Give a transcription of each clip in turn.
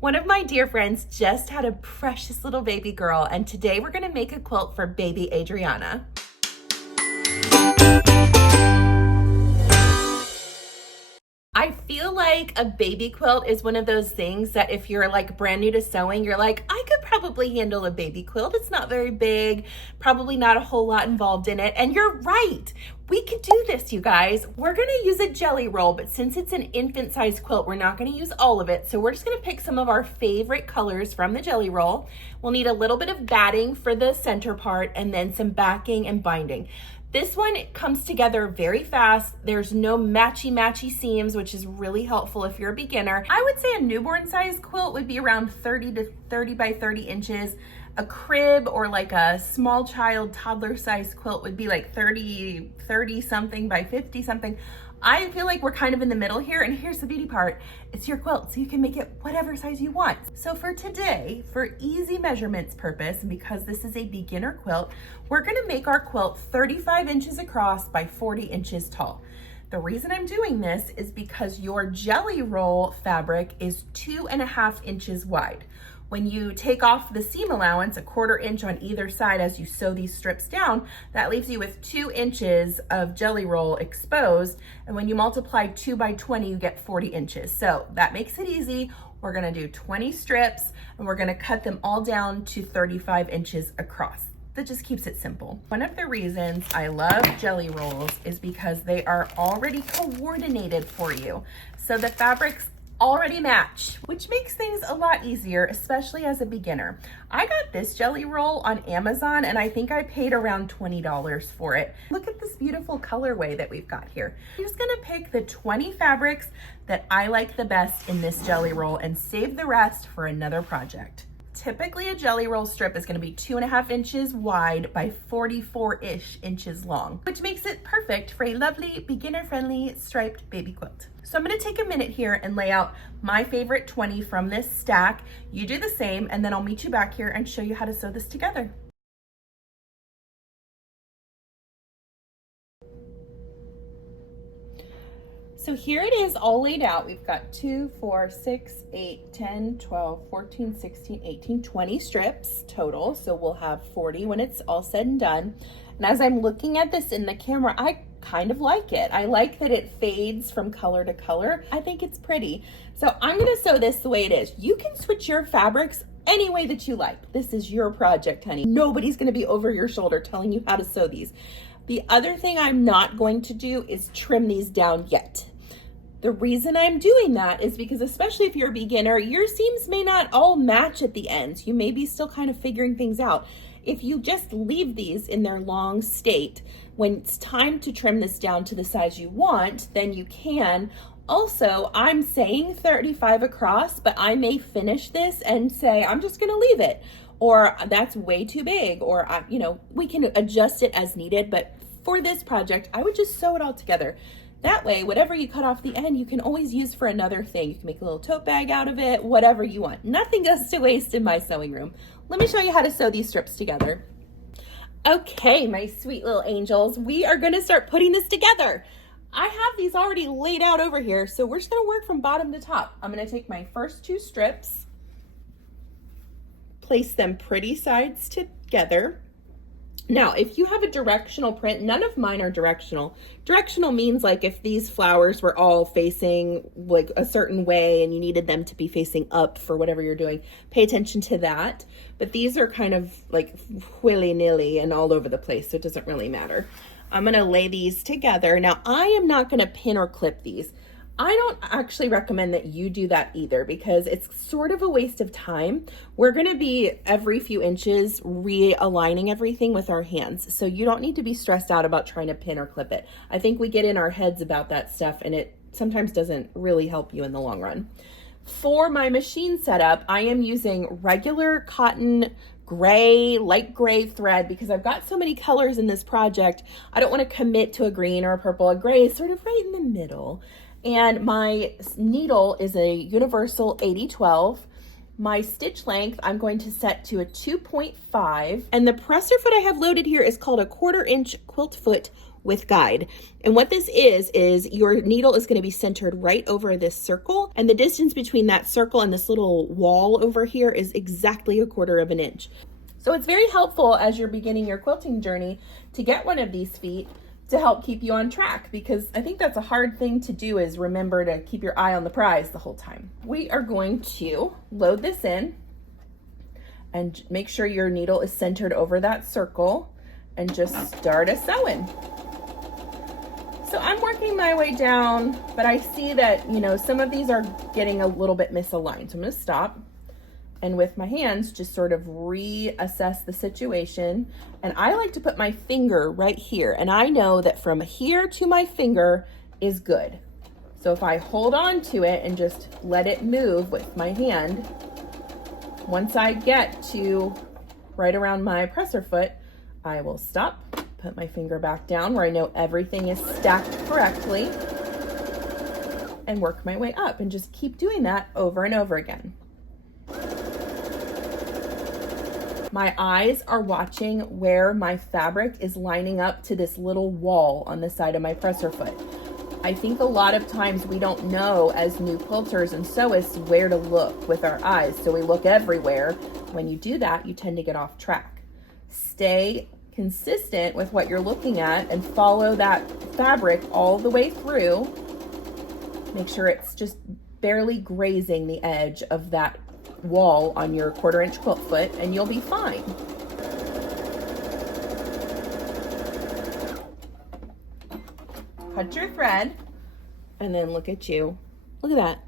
One of my dear friends just had a precious little baby girl, and today we're gonna make a quilt for baby Adriana. I feel like a baby quilt is one of those things that if you're like brand new to sewing, you're like, I could probably handle a baby quilt. It's not very big, probably not a whole lot involved in it. And you're right. We could do this, you guys. We're gonna use a jelly roll, but since it's an infant size quilt, we're not gonna use all of it. So we're just gonna pick some of our favorite colors from the jelly roll. We'll need a little bit of batting for the center part and then some backing and binding. This one comes together very fast. There's no matchy seams, which is really helpful if you're a beginner. I would say a newborn size quilt would be around 30 by 30 inches. A crib or like a small child toddler size quilt would be like 30 something by 50 something. I feel like we're kind of in the middle here, and here's the beauty part. It's your quilt, so you can make it whatever size you want. So for today, for easy measurements purpose, and because this is a beginner quilt, we're gonna make our quilt 35 inches across by 40 inches tall. The reason I'm doing this is because your jelly roll fabric is 2.5 inches wide. When you take off the seam allowance, a 1/4 inch on either side as you sew these strips down, that leaves you with 2 inches of jelly roll exposed. And when you multiply 2 by 20, you get 40 inches. So that makes it easy. We're gonna do 20 strips and we're gonna cut them all down to 35 inches across. That just keeps it simple. One of the reasons I love jelly rolls is because they are already coordinated for you. So the fabrics already match, which makes things a lot easier, especially as a beginner. I got this jelly roll on Amazon and I think I paid around $20 for it. Look at this beautiful colorway that we've got here. I'm just gonna pick the 20 fabrics that I like the best in this jelly roll and save the rest for another project. Typically a jelly roll strip is gonna be 2.5 inches wide by 44-ish inches long, which makes it perfect for a lovely beginner-friendly striped baby quilt. So I'm gonna take a minute here and lay out my favorite 20 from this stack. You do the same, and then I'll meet you back here and show you how to sew this together. So here it is all laid out. We've got 2, 4, 6, 8, 10, 12, 14, 16, 18, 20 strips total. So we'll have 40 when it's all said and done. And as I'm looking at this in the camera, I kind of like it. I like that it fades from color to color. I think it's pretty. So I'm gonna sew this the way it is. You can switch your fabrics any way that you like. This is your project, honey. Nobody's gonna be over your shoulder telling you how to sew these. The other thing I'm not going to do is trim these down yet. The reason I'm doing that is because, especially if you're a beginner, your seams may not all match at the ends. You may be still kind of figuring things out. If you just leave these in their long state, when it's time to trim this down to the size you want, then you can. Also, I'm saying 35 across, but I may finish this and say, I'm just gonna leave it, or that's way too big, or we can adjust it as needed. But for this project, I would just sew it all together. That way, whatever you cut off the end, you can always use for another thing. You can make a little tote bag out of it, whatever you want. Nothing goes to waste in my sewing room. Let me show you how to sew these strips together. Okay, my sweet little angels, we are gonna start putting this together. I have these already laid out over here, so we're just gonna work from bottom to top. I'm gonna take my first 2 strips, place them pretty sides together. Now, if you have a directional print, none of mine are directional. Directional means like if these flowers were all facing like a certain way and you needed them to be facing up for whatever you're doing, pay attention to that. But these are kind of like willy-nilly and all over the place, so it doesn't really matter. I'm gonna lay these together. Now, I am not gonna pin or clip these. I don't actually recommend that you do that either because it's sort of a waste of time. We're gonna be every few inches realigning everything with our hands. So you don't need to be stressed out about trying to pin or clip it. I think we get in our heads about that stuff and it sometimes doesn't really help you in the long run. For my machine setup, I am using regular cotton gray, light gray thread because I've got so many colors in this project. I don't wanna commit to a green or a purple. A gray is sort of right in the middle. And my needle is a universal 80-12. My stitch length, I'm going to set to a 2.5. And the presser foot I have loaded here is called a 1/4 inch quilt foot with guide. And what this is your needle is going to be centered right over this circle, and the distance between that circle and this little wall over here is exactly 1/4 of an inch. So it's very helpful as you're beginning your quilting journey to get one of these feet to help keep you on track, because I think that's a hard thing to do, is remember to keep your eye on the prize the whole time. We are going to load this in and make sure your needle is centered over that circle and just start a sewing. So I'm working my way down, but I see that, you know, some of these are getting a little bit misaligned. So I'm gonna stop and with my hands just sort of reassess the situation. And I like to put my finger right here, and I know that from here to my finger is good. So if I hold on to it and just let it move with my hand, once I get to right around my presser foot, I will stop, put my finger back down where I know everything is stacked correctly, and work my way up, and just keep doing that over and over again. My eyes are watching where my fabric is lining up to this little wall on the side of my presser foot. I think a lot of times we don't know as new quilters and sewists where to look with our eyes, so we look everywhere. When you do that, you tend to get off track. Stay consistent with what you're looking at and follow that fabric all the way through. Make sure it's just barely grazing the edge of that wall on your 1/4 inch quilt foot, and you'll be fine. Cut your thread, and then look at you. Look at that.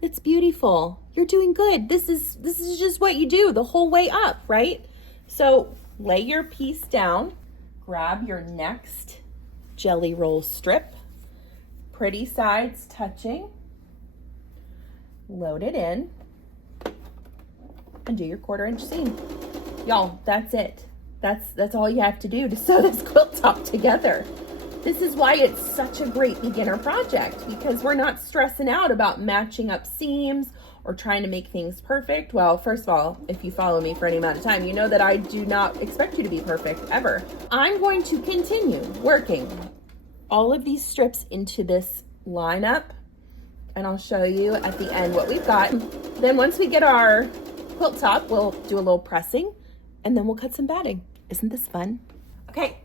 It's beautiful. You're doing good. This is just what you do the whole way up, right? So lay your piece down, grab your next jelly roll strip, pretty sides touching, load it in, and do your 1/4 inch seam. Y'all, that's it. That's all you have to do to sew this quilt top together. This is why it's such a great beginner project, because we're not stressing out about matching up seams or trying to make things perfect. Well, first of all, if you follow me for any amount of time, you know that I do not expect you to be perfect ever. I'm going to continue working all of these strips into this lineup, and I'll show you at the end what we've got. Then once we get our quilt top, we'll do a little pressing, and then we'll cut some batting. Isn't this fun? Okay,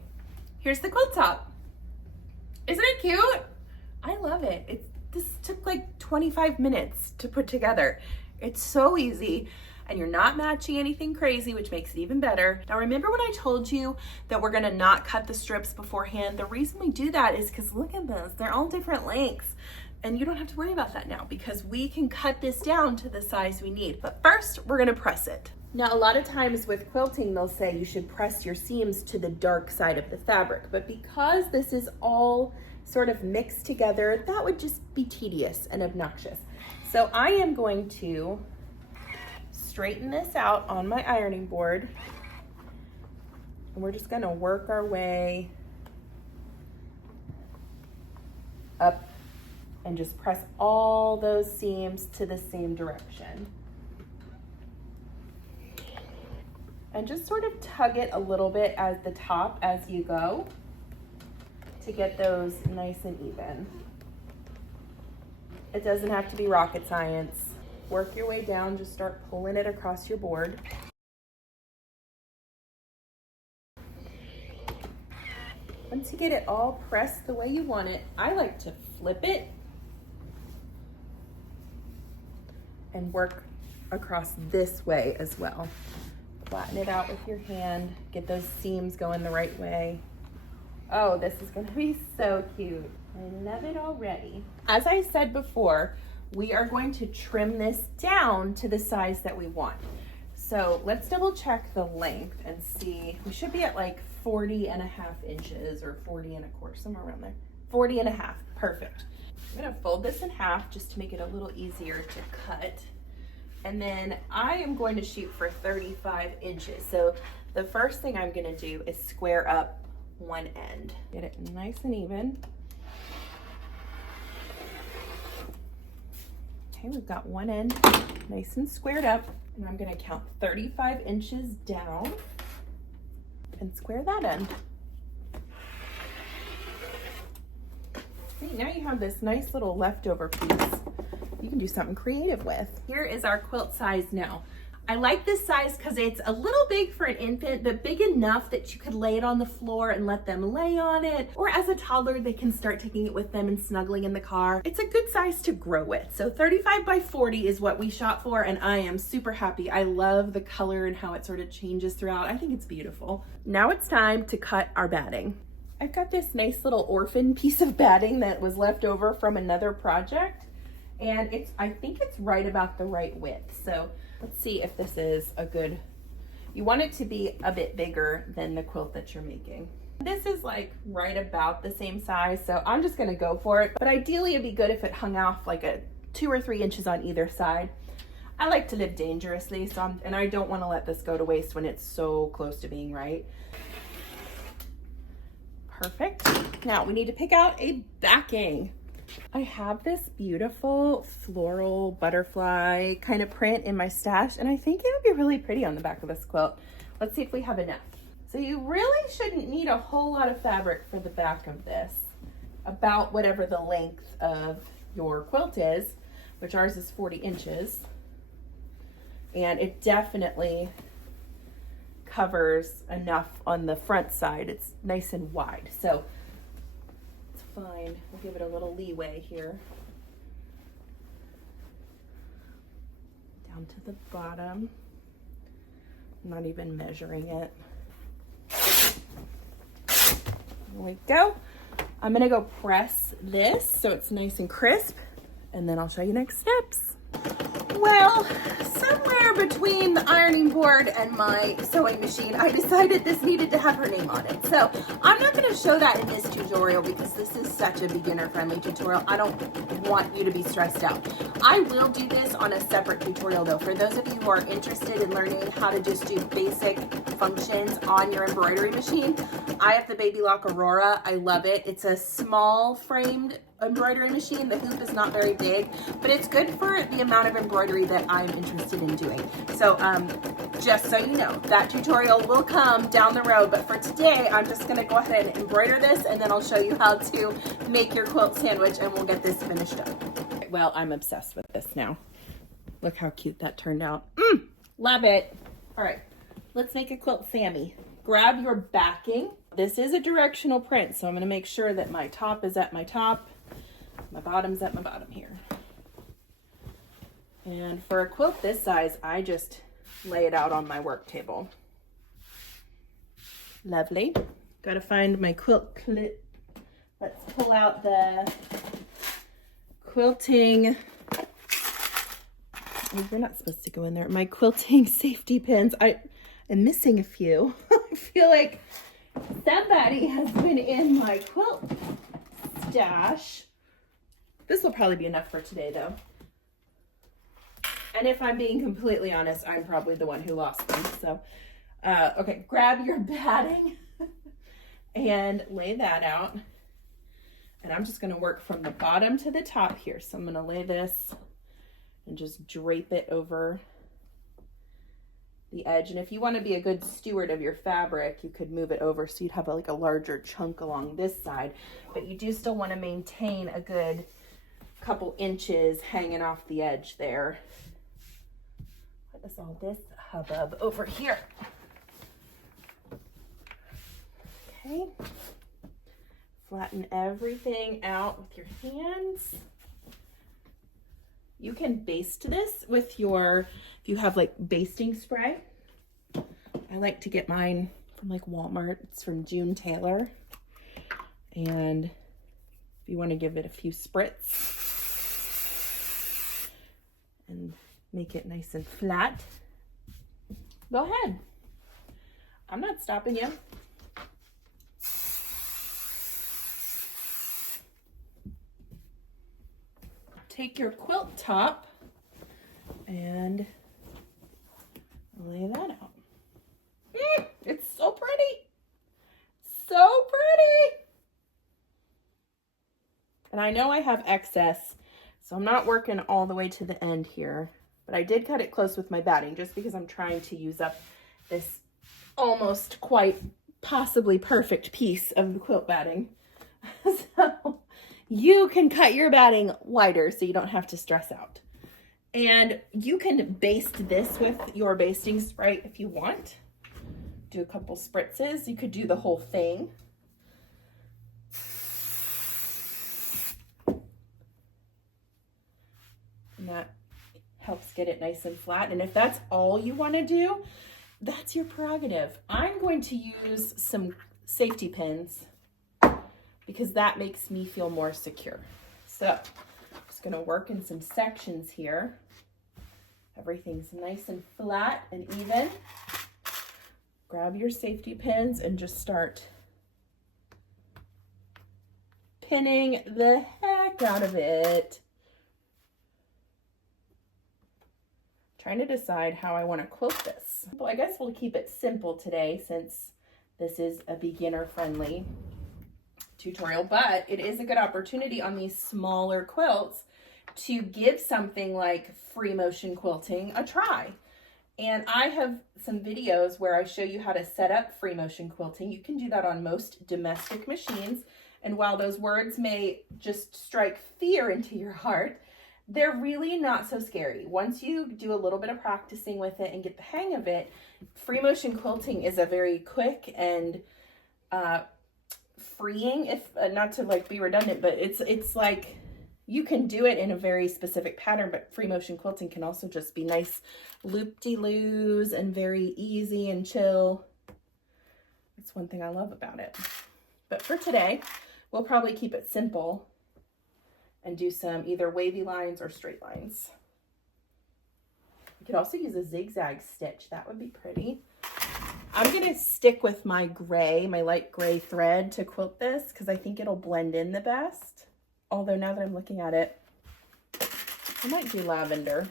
here's the quilt top. Isn't it cute? I love it. This took like 25 minutes to put together. It's so easy, and you're not matching anything crazy, which makes it even better. Now remember when I told you that we're gonna not cut the strips beforehand? The reason we do that is because look at this, they're all different lengths. And you don't have to worry about that now, because we can cut this down to the size we need. But first, we're gonna press it. Now, a lot of times with quilting, they'll say you should press your seams to the dark side of the fabric. But because this is all sort of mixed together, that would just be tedious and obnoxious. So I am going to straighten this out on my ironing board. And we're just gonna work our way up and just press all those seams to the same direction. And just sort of tug it a little bit at the top as you go to get those nice and even. It doesn't have to be rocket science. Work your way down, just start pulling it across your board. Once you get it all pressed the way you want it, I like to flip it and work across this way as well. Flatten it out with your hand, get those seams going the right way. Oh, this is gonna be so cute. I love it already. As I said before, we are going to trim this down to the size that we want. So let's double check the length and see. We should be at like 40.5 inches or 40.25, somewhere around there. 40.5, perfect. I'm gonna fold this in half just to make it a little easier to cut. And then I am going to shoot for 35 inches. So the first thing I'm gonna do is square up one end. Get it nice and even. Okay, we've got one end nice and squared up. And I'm gonna count 35 inches down and square that end. See, now you have this nice little leftover piece you can do something creative with. Here is our quilt size now. I like this size because it's a little big for an infant, but big enough that you could lay it on the floor and let them lay on it. Or as a toddler, they can start taking it with them and snuggling in the car. It's a good size to grow with. So 35 by 40 is what we shot for, and I am super happy. I love the color and how it sort of changes throughout. I think it's beautiful. Now it's time to cut our batting. I've got this nice little orphan piece of batting that was left over from another project, and I think it's right about the right width. So let's see if this is a good, you want it to be a bit bigger than the quilt that you're making. This is like right about the same size, so I'm just gonna go for it. But ideally it'd be good if it hung off like 2 or 3 inches on either side. I like to live dangerously, and I don't wanna let this go to waste when it's so close to being right. Perfect. Now we need to pick out a backing. I have this beautiful floral butterfly kind of print in my stash, and I think it would be really pretty on the back of this quilt. Let's see if we have enough. So you really shouldn't need a whole lot of fabric for the back of this, about whatever the length of your quilt is, which ours is 40 inches. And it definitely covers enough on the front side. It's nice and wide, so it's fine. We'll give it a little leeway here. Down to the bottom. I'm not even measuring it. There we go. I'm gonna go press this so it's nice and crisp, and then I'll show you next steps. Well, somewhere between the ironing board and my sewing machine, I decided this needed to have her name on it. So I'm not going to show that in this tutorial because this is such a beginner-friendly tutorial. I don't want you to be stressed out. I will do this on a separate tutorial though. For those of you who are interested in learning how to just do basic functions on your embroidery machine, I have the Baby Lock Aurora. I love it. It's a small framed embroidery machine. The hoop is not very big, but it's good for the amount of embroidery that I'm interested in doing. So just so you know, that tutorial will come down the road, but for today I'm just going to go ahead and embroider this, and then I'll show you how to make your quilt sandwich, and we'll get this finished up. Well, I'm obsessed with this now. Look how cute that turned out. Love it. All right, let's make a quilt Sammy. Grab your backing. This is a directional print, so I'm going to make sure that my top is at my top, my bottom's at my bottom here. And for a quilt this size, I just lay it out on my work table. Lovely. Got to find my quilt clip. Let's pull out the quilting. Oh, you're not supposed to go in there. My quilting safety pins. I am missing a few. I feel like somebody has been in my quilt stash. This will probably be enough for today though. And if I'm being completely honest, I'm probably the one who lost them. So, okay, grab your batting and lay that out. And I'm just gonna work from the bottom to the top here. So I'm gonna lay this and just drape it over the edge. And if you wanna be a good steward of your fabric, you could move it over so you'd have like a larger chunk along this side. But you do still wanna maintain a good couple inches hanging off the edge there. What is all this hubbub over here? Okay. Flatten everything out with your hands. You can baste this with your, if you have like basting spray. I like to get mine from like Walmart. It's from June Taylor. And if you want to give it a few spritz and make it nice and flat, go ahead. I'm not stopping you. Take your quilt top and lay that out. It's so pretty. So pretty. And I know I have excess, so I'm not working all the way to the end here, but I did cut it close with my batting just because I'm trying to use up this almost quite possibly perfect piece of the quilt batting. So you can cut your batting wider so you don't have to stress out. And you can baste this with your basting spray if you want. Do a couple spritzes. You could do the whole thing. And that helps get it nice and flat. And if that's all you want to do, that's your prerogative. I'm going to use some safety pins because that makes me feel more secure. So I'm just going to work in some sections here. Everything's nice and flat and even. Grab your safety pins and just start pinning the heck out of it. Trying to decide how I want to quilt this. Well, I guess we'll keep it simple today since this is a beginner-friendly tutorial, but it is a good opportunity on these smaller quilts to give something like free motion quilting a try. And I have some videos where I show you how to set up free motion quilting. You can do that on most domestic machines. And while those words may just strike fear into your heart, they're really not so scary. Once you do a little bit of practicing with it and get the hang of it, free motion quilting is a very quick and freeing, if not to like be redundant, but it's like you can do it in a very specific pattern, but free motion quilting can also just be nice loop-de-loos and very easy and chill. That's one thing I love about it. But for today, we'll probably keep it simple and do some either wavy lines or straight lines. You could also use a zigzag stitch. That would be pretty. I'm gonna stick with my gray, my light gray thread to quilt this because I think it'll blend in the best. Although now that I'm looking at it, I might do lavender.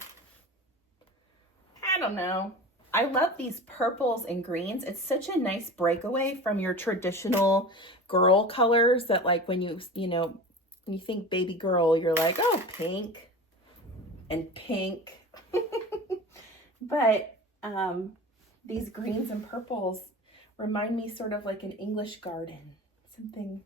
I don't know. I love these purples and greens. It's such a nice breakaway from your traditional girl colors that like when you think baby girl, you're like, oh, pink and pink. But these greens and purples remind me sort of like an English garden, something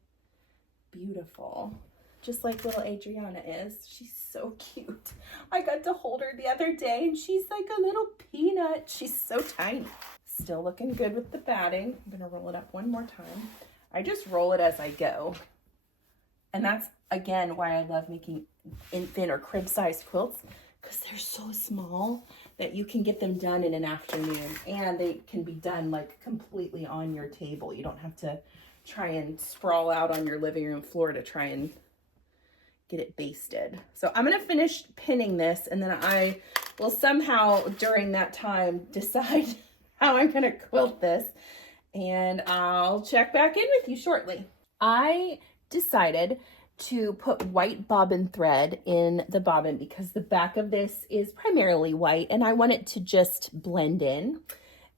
beautiful. Just like little Adriana is. She's so cute. I got to hold her the other day and she's like a little peanut. She's so tiny. Still looking good with the batting. I'm gonna roll it up one more time. I just roll it as I go. And that's, again, why I love making infant or crib-sized quilts, because they're so small that you can get them done in an afternoon. And they can be done like completely on your table. You don't have to try and sprawl out on your living room floor to try and get it basted. So I'm gonna finish pinning this and then I will somehow during that time decide how I'm gonna quilt this, and I'll check back in with you shortly. I decided to put white bobbin thread in the bobbin because the back of this is primarily white and I want it to just blend in.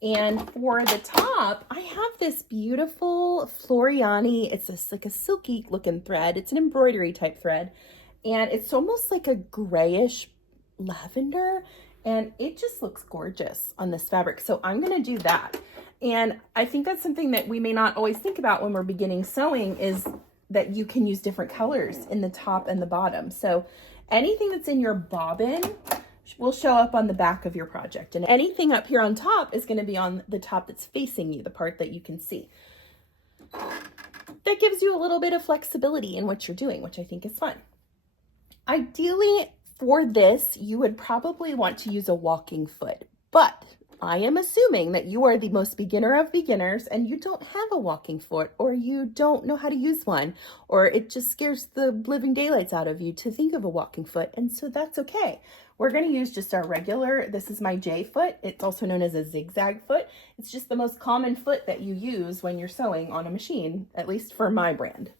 And for the top, I have this beautiful Floriani, it's like a silky looking thread. It's an embroidery type thread. And it's almost like a grayish lavender. And it just looks gorgeous on this fabric. So I'm gonna do that. And I think that's something that we may not always think about when we're beginning sewing, is that you can use different colors in the top and the bottom. So anything that's in your bobbin will show up on the back of your project. And anything up here on top is going to be on the top that's facing you, the part that you can see. That gives you a little bit of flexibility in what you're doing, which I think is fun. Ideally, for this, you would probably want to use a walking foot, but I am assuming that you are the most beginner of beginners and you don't have a walking foot, or you don't know how to use one, or it just scares the living daylights out of you to think of a walking foot, and so that's okay. We're going to use just our regular, this is my J foot. It's also known as a zigzag foot. It's just the most common foot that you use when you're sewing on a machine, at least for my brand.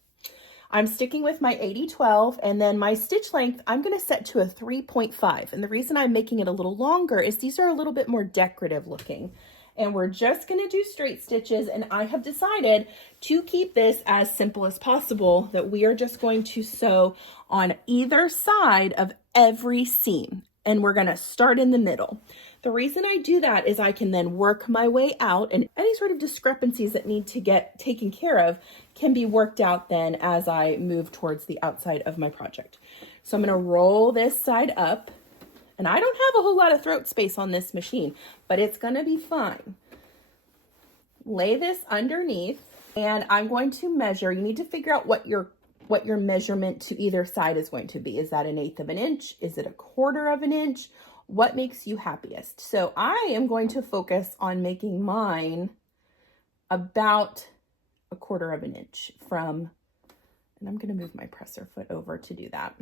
I'm sticking with my 80-12, and then my stitch length, I'm going to set to a 3.5. And the reason I'm making it a little longer is these are a little bit more decorative looking. And we're just going to do straight stitches, and I have decided to keep this as simple as possible, that we are just going to sew on either side of every seam. And we're going to start in the middle. The reason I do that is I can then work my way out, and any sort of discrepancies that need to get taken care of can be worked out then as I move towards the outside of my project. So I'm going to roll this side up, and I don't have a whole lot of throat space on this machine, but it's going to be fine. Lay this underneath, and I'm going to measure. You need to figure out what your measurement to either side is going to be. Is that 1/8 of an inch? Is it 1/4 of an inch? What makes you happiest? So I am going to focus on making mine about 1/4 of an inch from, and I'm going to move my presser foot over to do that.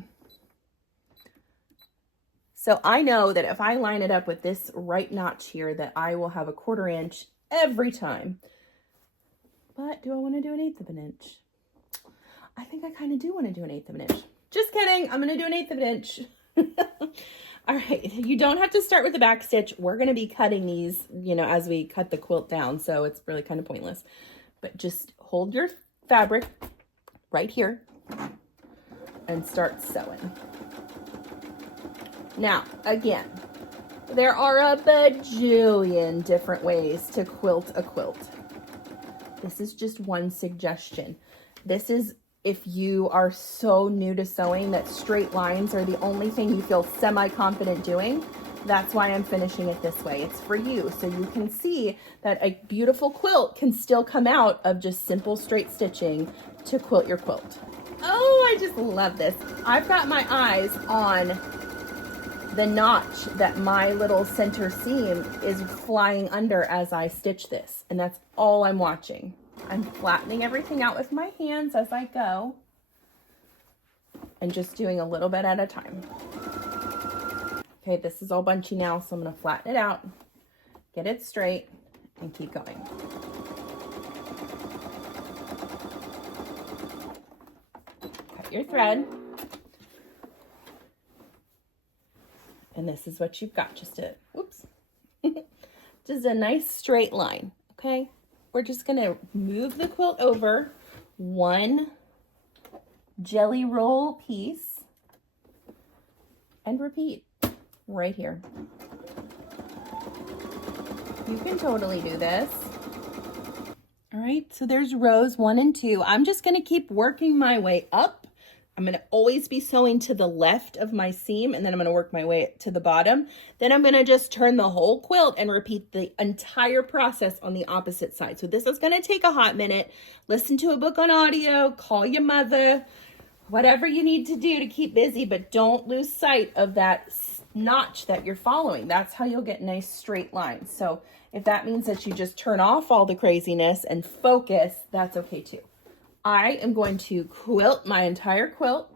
So I know that if I line it up with this right notch here, that I will have 1/4 inch every time. But do I want to do 1/8 of an inch? I think I kind of do want to do 1/8 of an inch. Just kidding. I'm going to do 1/8 of an inch. All right, you don't have to start with the back stitch. We're going to be cutting these, you know, as we cut the quilt down, so it's really kind of pointless. But just hold your fabric right here and start sewing. Now, again, there are a bajillion different ways to quilt a quilt. This is just one suggestion. This is if you are so new to sewing that straight lines are the only thing you feel semi-confident doing. That's why I'm finishing it this way. It's for you, so you can see that a beautiful quilt can still come out of just simple straight stitching to quilt your quilt. Oh, I just love this. I've got my eyes on the notch that my little center seam is flying under as I stitch this, and that's all I'm watching. I'm flattening everything out with my hands as I go and just doing a little bit at a time. Okay, this is all bunchy now, so I'm going to flatten it out, get it straight, and keep going. Cut your thread. And this is what you've got, just a, whoops, just a nice straight line, okay? We're just gonna move the quilt over one jelly roll piece and repeat right here. You can totally do this. All right, so there's rows 1 and 2. I'm just gonna keep working my way up. I'm going to always be sewing to the left of my seam, and then I'm going to work my way to the bottom. Then I'm going to just turn the whole quilt and repeat the entire process on the opposite side. So this is going to take a hot minute. Listen to a book on audio, call your mother, whatever you need to do to keep busy, but don't lose sight of that notch that you're following. That's how you'll get nice straight lines. So if that means that you just turn off all the craziness and focus, that's okay too. I am going to quilt my entire quilt,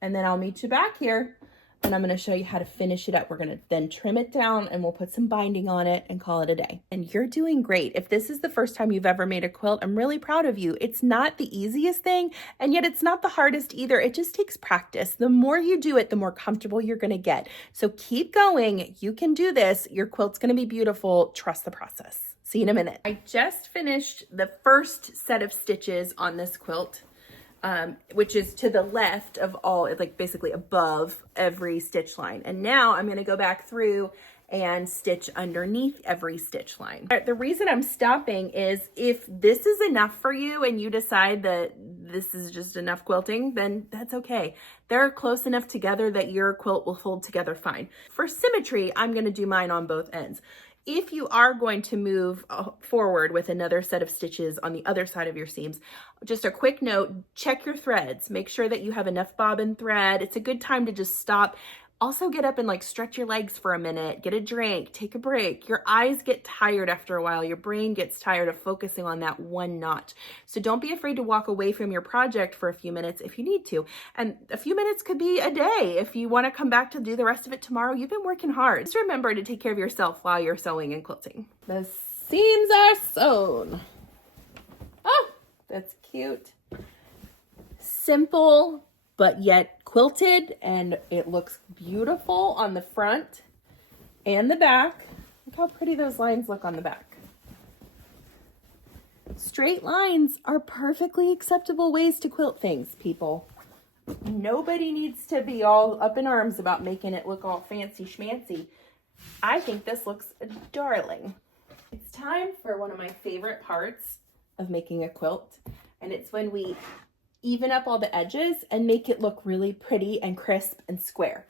and then I'll meet you back here, and I'm going to show you how to finish it up. We're going to then trim it down, and we'll put some binding on it and call it a day. And you're doing great. If this is the first time you've ever made a quilt, I'm really proud of you. It's not the easiest thing, and yet it's not the hardest either. It just takes practice. The more you do it, the more comfortable you're going to get. So keep going. You can do this. Your quilt's going to be beautiful. Trust the process. See you in a minute. I just finished the first set of stitches on this quilt, which is to the left of all, like basically above every stitch line. And now I'm going to go back through and stitch underneath every stitch line. The reason I'm stopping is if this is enough for you and you decide that this is just enough quilting, then that's okay. They're close enough together that your quilt will hold together fine. For symmetry, I'm going to do mine on both ends. If you are going to move forward with another set of stitches on the other side of your seams, just a quick note, check your threads. Make sure that you have enough bobbin thread. It's a good time to just stop. Also get up and like stretch your legs for a minute, get a drink, take a break. Your eyes get tired after a while. Your brain gets tired of focusing on that one knot. So don't be afraid to walk away from your project for a few minutes if you need to. And a few minutes could be a day. If you want to come back to do the rest of it tomorrow, you've been working hard. Just remember to take care of yourself while you're sewing and quilting. The seams are sewn. Oh, that's cute. Simple, but yet quilted, and it looks beautiful on the front and the back. Look how pretty those lines look on the back. Straight lines are perfectly acceptable ways to quilt things, people. Nobody needs to be all up in arms about making it look all fancy schmancy. I think this looks darling. It's time for one of my favorite parts of making a quilt, and it's when we even up all the edges and make it look really pretty and crisp and square.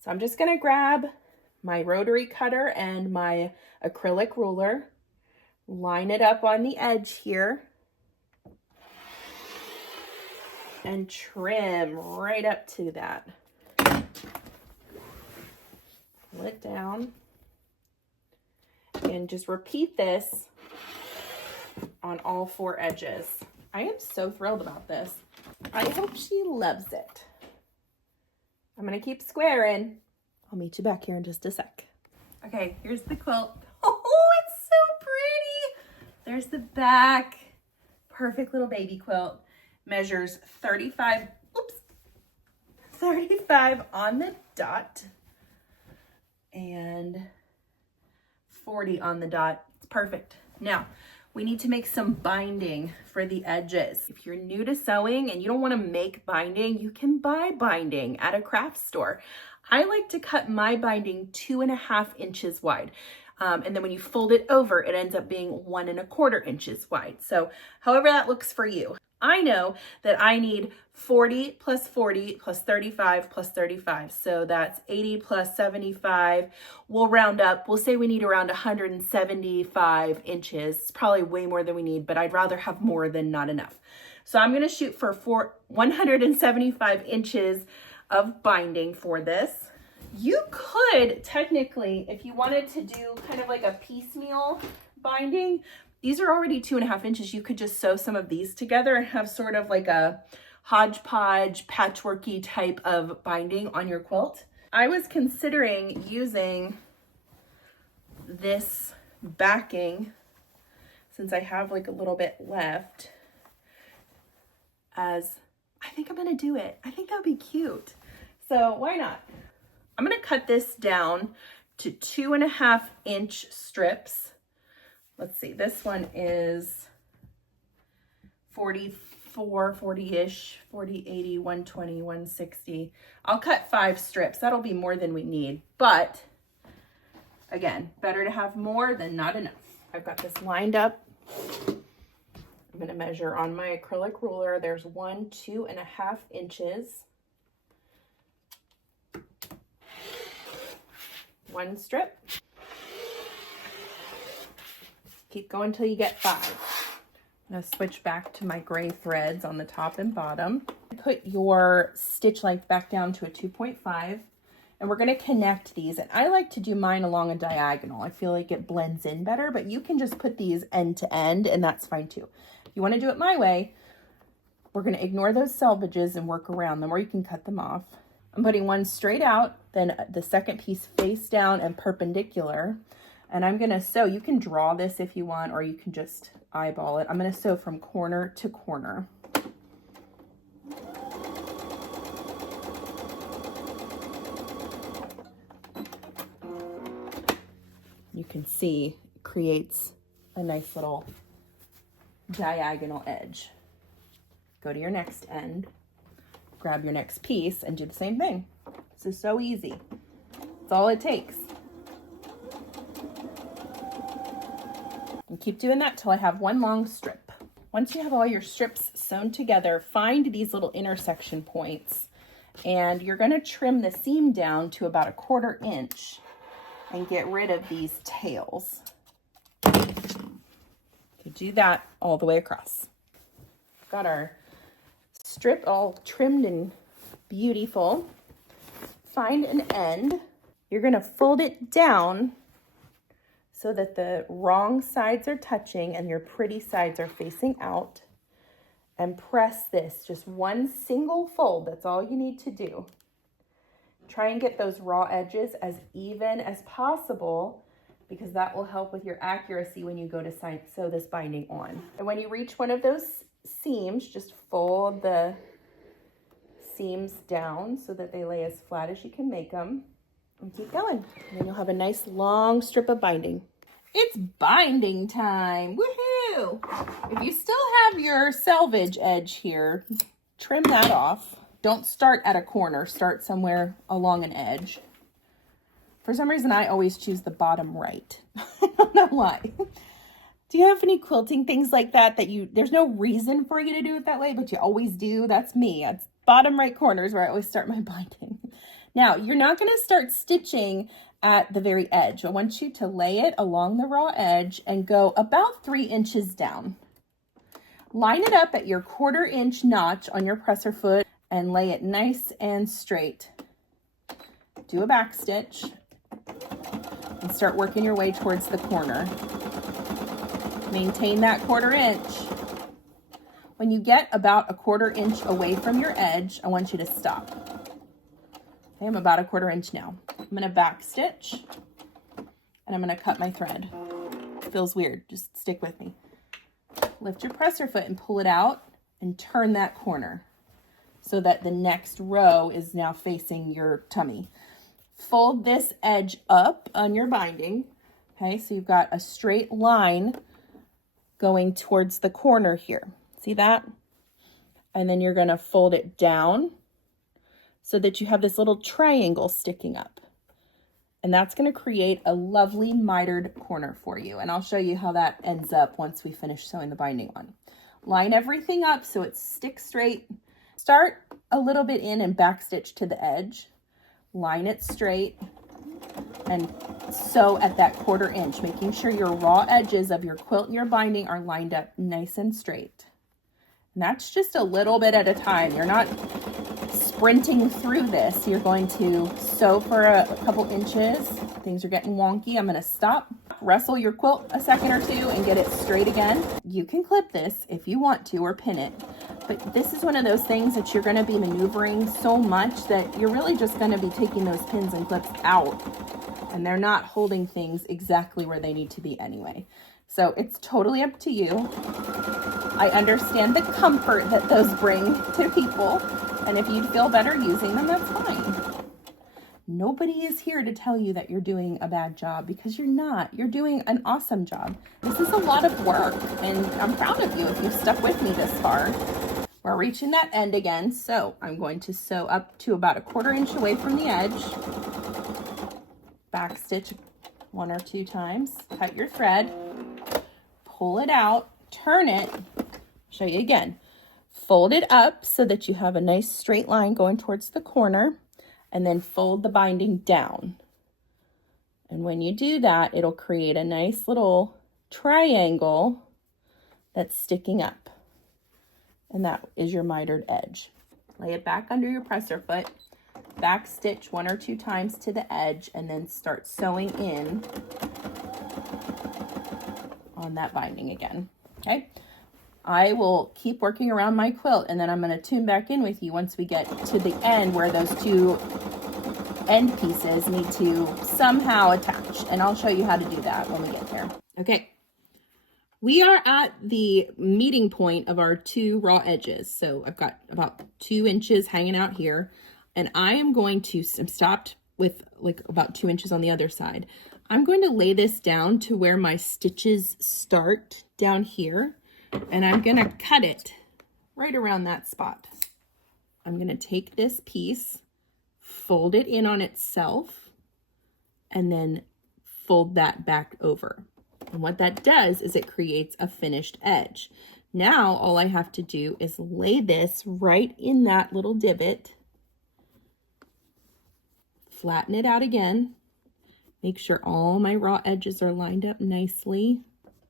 So I'm just gonna grab my rotary cutter and my acrylic ruler, line it up on the edge here, and trim right up to that. Pull it down and just repeat this on all 4 edges. I am so thrilled about this. I hope she loves it. I'm gonna keep squaring. I'll meet you back here in just a sec. Okay, here's the quilt. Oh, it's so pretty. There's the back. Perfect little baby quilt. Measures 35 on the dot and 40 on the dot. It's perfect. Now, we need to make some binding for the edges. If you're new to sewing and you don't want to make binding, you can buy binding at a craft store. I like to cut my binding 2.5 inches wide. And then when you fold it over, it ends up being 1.25 inches wide. So however that looks for you. I know that I need 40 plus 40 plus 35 plus 35. So that's 80 plus 75. We'll round up. We'll say we need around 175 inches. It's probably way more than we need, but I'd rather have more than not enough. So I'm going to shoot for 175 inches of binding for this. You could technically, if you wanted to do kind of like a piecemeal binding, these are already 2.5 inches. You could just sew some of these together and have sort of like a hodgepodge, patchworky type of binding on your quilt. I was considering using this backing, since I have like a little bit left, as I think I'm gonna do it. I think that would be cute. So why not? I'm gonna cut this down to 2.5 inch strips. Let's see, this one is 44, 40-ish, 40, 80, 120, 160. I'll cut 5 strips. That'll be more than we need. But again, better to have more than not enough. I've got this lined up. I'm gonna measure on my acrylic ruler. There's 2.5 inches. 1 strip. Keep going till you get 5. I'm gonna switch back to my gray threads on the top and bottom. Put your stitch length back down to a 2.5, and we're gonna connect these. And I like to do mine along a diagonal. I feel like it blends in better, but you can just put these end to end, and that's fine too. If you wanna do it my way, we're gonna ignore those selvages and work around them, or you can cut them off. I'm putting one straight out, then the second piece face down and perpendicular. And I'm gonna sew. You can draw this if you want, or you can just eyeball it. I'm gonna sew from corner to corner. You can see it creates a nice little diagonal edge. Go to your next end, grab your next piece, and do the same thing. This is so easy. It's all it takes. And keep doing that till I have 1 long strip. Once you have all your strips sewn together, find these little intersection points, and you're gonna trim the seam down to about 1/4 inch and get rid of these tails. You do that all the way across. Got our strip all trimmed and beautiful. Find an end. You're gonna fold it down so that the wrong sides are touching and your pretty sides are facing out, and press this, just 1 single fold. That's all you need to do. Try and get those raw edges as even as possible, because that will help with your accuracy when you go to sew this binding on. And when you reach one of those seams, just fold the seams down so that they lay as flat as you can make them, and keep going. And then you'll have a nice long strip of binding. It's binding time, woohoo! If you still have your selvage edge here, trim that off. Don't start at a corner, start somewhere along an edge. For some reason, I always choose the bottom right. I don't know why. Do you have any quilting things like that there's no reason for you to do it that way, but you always do? That's me. It's bottom right corners where I always start my binding. Now, you're not going to start stitching at the very edge. I want you to lay it along the raw edge and go about 3 inches down. Line it up at your 1/4 inch notch on your presser foot and lay it nice and straight. Do a back stitch and start working your way towards the corner. Maintain that 1/4 inch. When you get about a 1/4 inch away from your edge, I want you to stop. Okay, I'm about a 1/4 inch now. I'm going to back stitch and I'm going to cut my thread. It feels weird, just stick with me. Lift your presser foot and pull it out and turn that corner so that the next row is now facing your tummy. Fold this edge up on your binding. Okay, so you've got a straight line going towards the corner here. See that? And then you're going to fold it down so that you have this little triangle sticking up. And that's going to create a lovely mitered corner for you. And I'll show you how that ends up once we finish sewing the binding on. Line everything up so it sticks straight. Start a little bit in and back stitch to the edge. Line it straight and sew at that 1/4 inch, making sure your raw edges of your quilt and your binding are lined up nice and straight. And that's just a little bit at a time. You're not sprinting through this. You're going to sew for a couple inches. Things are getting wonky. I'm going to stop, wrestle your quilt a second or two and get it straight again. You can clip this if you want to or pin it, but this is one of those things that you're going to be maneuvering so much that you're really just going to be taking those pins and clips out, and they're not holding things exactly where they need to be anyway. So it's totally up to you. I understand the comfort that those bring to people, and if you feel better using them, that's fine. Nobody is here to tell you that you're doing a bad job, because you're not. You're doing an awesome job. This is a lot of work, and I'm proud of you if you've stuck with me this far. We're reaching that end again, so I'm going to sew up to about a 1/4 inch away from the edge. Back stitch 1 or 2 times. Cut your thread. Pull it out. Turn it. Show you again. Fold it up so that you have a nice straight line going towards the corner, and then fold the binding down. And when you do that, it'll create a nice little triangle that's sticking up. And that is your mitered edge. Lay it back under your presser foot, back stitch 1 or 2 times to the edge, and then start sewing in on that binding again. Okay, I will keep working around my quilt, and then I'm going to tune back in with you once we get to the end where those 2 end pieces need to somehow attach, and I'll show you how to do that when we get there. Okay, we are at the meeting point of our 2 raw edges. So I've got about 2 inches hanging out here, and I am going to, I'm stopped with like about 2 inches on the other side. I'm going to lay this down to where my stitches start down here, and I'm going to cut it right around that spot. I'm going to take this piece, fold it in on itself, and then fold that back over. And what that does is it creates a finished edge. Now all I have to do is lay this right in that little divot, flatten it out again, make sure all my raw edges are lined up nicely,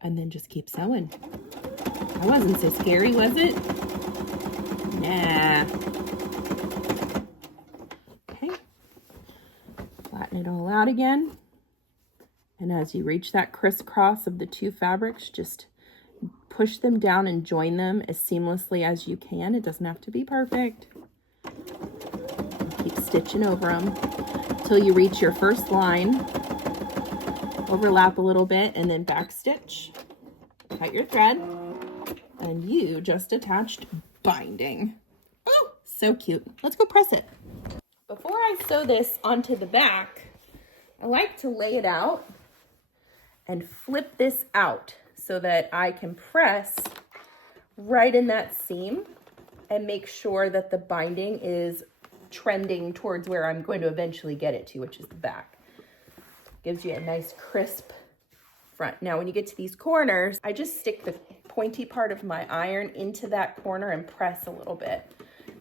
and then just keep sewing. That wasn't so scary, was it? Nah. Okay. Flatten it all out again. And as you reach that crisscross of the 2 fabrics, just push them down and join them as seamlessly as you can. It doesn't have to be perfect. Keep stitching over them until you reach your first line. Overlap a little bit and then back stitch. Cut your thread, and you just attached binding. Oh, so cute. Let's go press it. Before I sew this onto the back, I like to lay it out and flip this out so that I can press right in that seam and make sure that the binding is trending towards where I'm going to eventually get it to, which is the back. Gives you a nice crisp front. Now, when you get to these corners, I just stick the pointy part of my iron into that corner and press a little bit.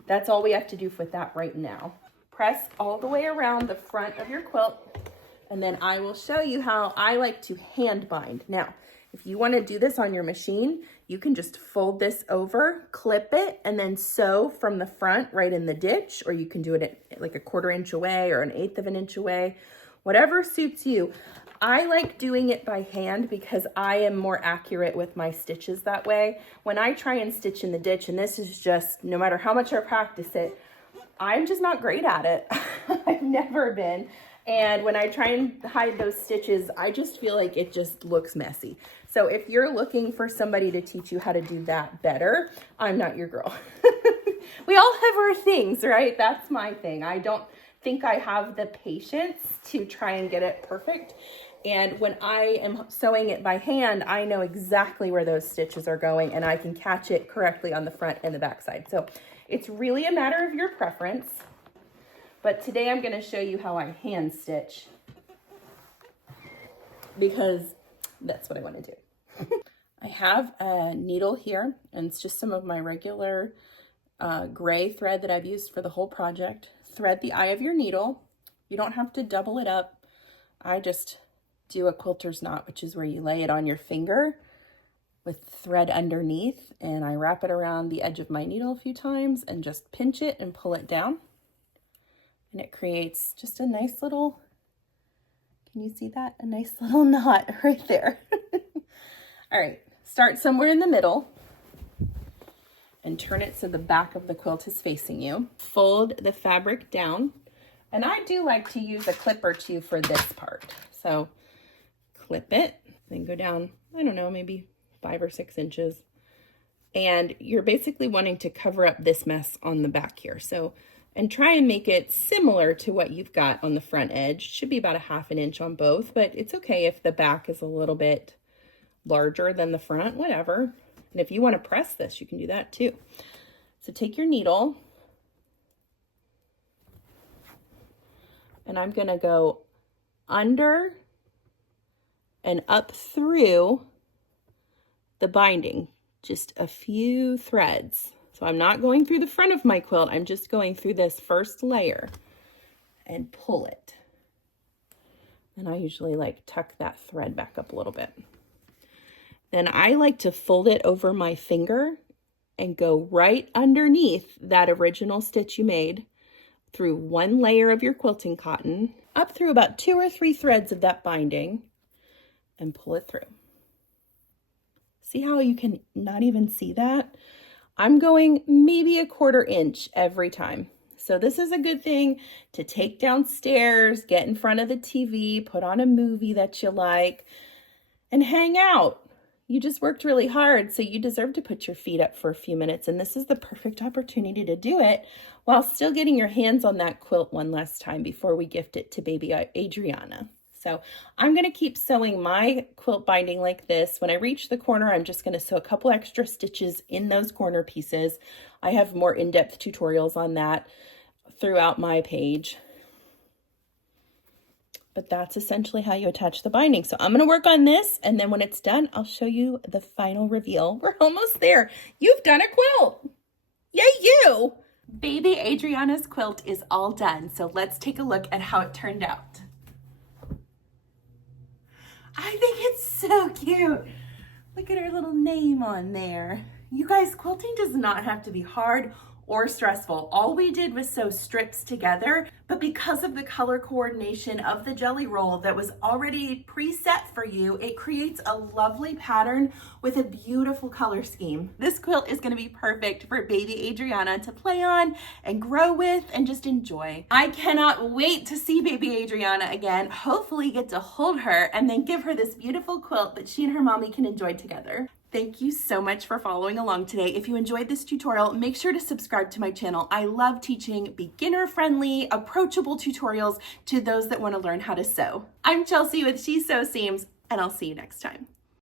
That's all we have to do with that right now. Press all the way around the front of your quilt, and then I will show you how I like to hand bind. Now, if you want to do this on your machine, you can just fold this over, clip it, and then sew from the front right in the ditch, or you can do it at like a 1/4 inch away or 1/8 of an inch away, whatever suits you. I like doing it by hand because I am more accurate with my stitches that way. When I try and stitch in the ditch, and this is just, no matter how much I practice it, I'm just not great at it. I've never been. And when I try and hide those stitches, I just feel like it just looks messy. So if you're looking for somebody to teach you how to do that better, I'm not your girl. We all have our things, right? That's my thing. I don't think I have the patience to try and get it perfect. And when I am sewing it by hand, I know exactly where those stitches are going, and I can catch it correctly on the front and the back side. So it's really a matter of your preference. But today I'm going to show you how I hand stitch, because that's what I want to do. I have a needle here, and it's just some of my regular gray thread that I've used for the whole project. Thread the eye of your needle. You don't have to double it up. I just do a quilter's knot, which is where you lay it on your finger with thread underneath, and I wrap it around the edge of my needle a few times and just pinch it and pull it down. And it creates just a nice little, can you see that? A nice little knot right there. All right, start somewhere in the middle and turn it so the back of the quilt is facing you. Fold the fabric down. And I do like to use a clip or two for this part. So clip it, then go down, I don't know, maybe 5 or 6 inches. And you're basically wanting to cover up this mess on the back here. So, and try and make it similar to what you've got on the front edge. Should be about 1/2 inch on both, but it's okay if the back is a little bit larger than the front, whatever. And if you want to press this, you can do that too. So take your needle, and I'm going to go under and up through the binding, just a few threads. So I'm not going through the front of my quilt, I'm just going through this first layer and pull it. And I usually like tuck that thread back up a little bit. Then I like to fold it over my finger and go right underneath that original stitch you made through one layer of your quilting cotton, up through about 2 or 3 threads of that binding, and pull it through. See how you can not even see that? I'm going maybe a 1/4 inch every time. So this is a good thing to take downstairs, get in front of the TV, put on a movie that you like, and hang out. You just worked really hard, so you deserve to put your feet up for a few minutes, and this is the perfect opportunity to do it while still getting your hands on that quilt one last time before we gift it to baby Adriana. So I'm going to keep sewing my quilt binding like this. When I reach the corner, I'm just going to sew a couple extra stitches in those corner pieces. I have more in-depth tutorials on that throughout my page. But that's essentially how you attach the binding. So I'm going to work on this, and then when it's done, I'll show you the final reveal. We're almost there. You've done a quilt. Yay, you! Baby Adriana's quilt is all done. So let's take a look at how it turned out. I think it's so cute. Look at her little name on there. You guys, quilting does not have to be hard or stressful. All we did was sew strips together, but because of the color coordination of the jelly roll that was already preset for you, it creates a lovely pattern with a beautiful color scheme. This quilt is going to be perfect for baby Adriana to play on and grow with and just enjoy. I cannot wait to see baby Adriana again, hopefully get to hold her and then give her this beautiful quilt that she and her mommy can enjoy together. Thank you so much for following along today. If you enjoyed this tutorial, make sure to subscribe to my channel. I love teaching beginner-friendly, approachable tutorials to those that want to learn how to sew. I'm Chelsea with She Sew Seams, and I'll see you next time.